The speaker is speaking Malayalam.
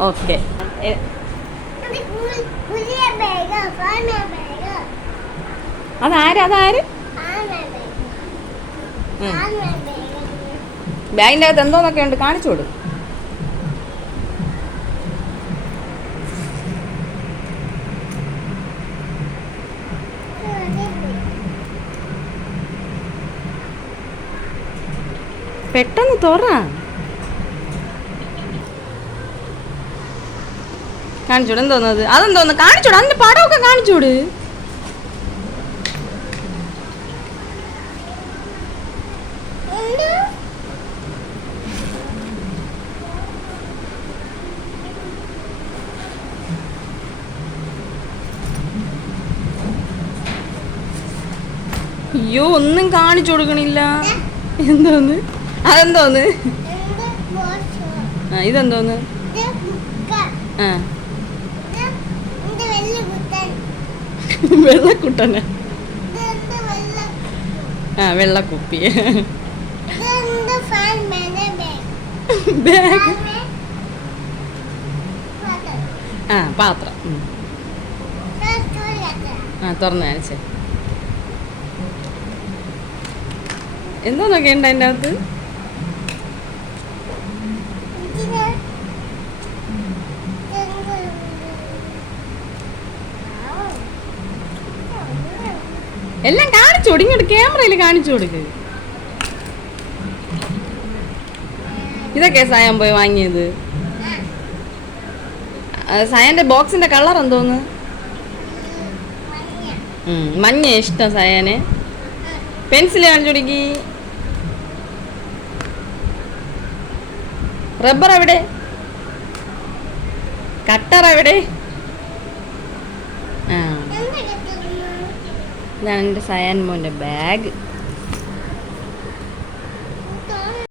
Okay. It... അതാര് അതാര്. ബാഗിന്റെ അകത്ത് എന്തോന്നൊക്കെ ഉണ്ട് കാണിച്ചോട് പെട്ടെന്ന് തുറ. കാണിച്ചോട് എന്തോന്നത് അതെന്തോന്ന്? കാണിച്ചോട് അതിന്റെ പടമൊക്കെ കാണിച്ചോട് അയ്യോ ഒന്നും കാണിച്ചു കൊടുക്കണില്ല. എന്തോന്ന്? അതെന്തോന്ന്? ആ ഇതെന്തോന്ന്? ആ. വെള്ളക്കുട്ടന? വെള്ള ആ വെള്ളക്കുപ്പി. ബാഗ്. ആ പാത്രം. ആ തുറന്നു കാണിച്ചേ എന്തോന്നൊക്കെ ഉണ്ട് അതിന്റെ അകത്ത്? എല്ലാം കാണിച്ചു കൊടു ഇങ്ങോട്ട് ക്യാമറയിൽ കാണിച്ചു കൊടുക്ക്. ഇതൊക്കെ സായം പോയി വാങ്ങിയത്. സായന്റെ ബോക്സിന്റെ കളർ എന്തോന്ന്? മഞ്ഞ ഇഷ്ടം സായനെ. പെൻസിൽ കാണിച്ചു കൊടുക്കി. റബ്ബർ എവിടെ? കട്ടർ എവിടെ? ആ. ഇതാണ് എന്റെ സയാൻ മോന്റെ ബാഗ്.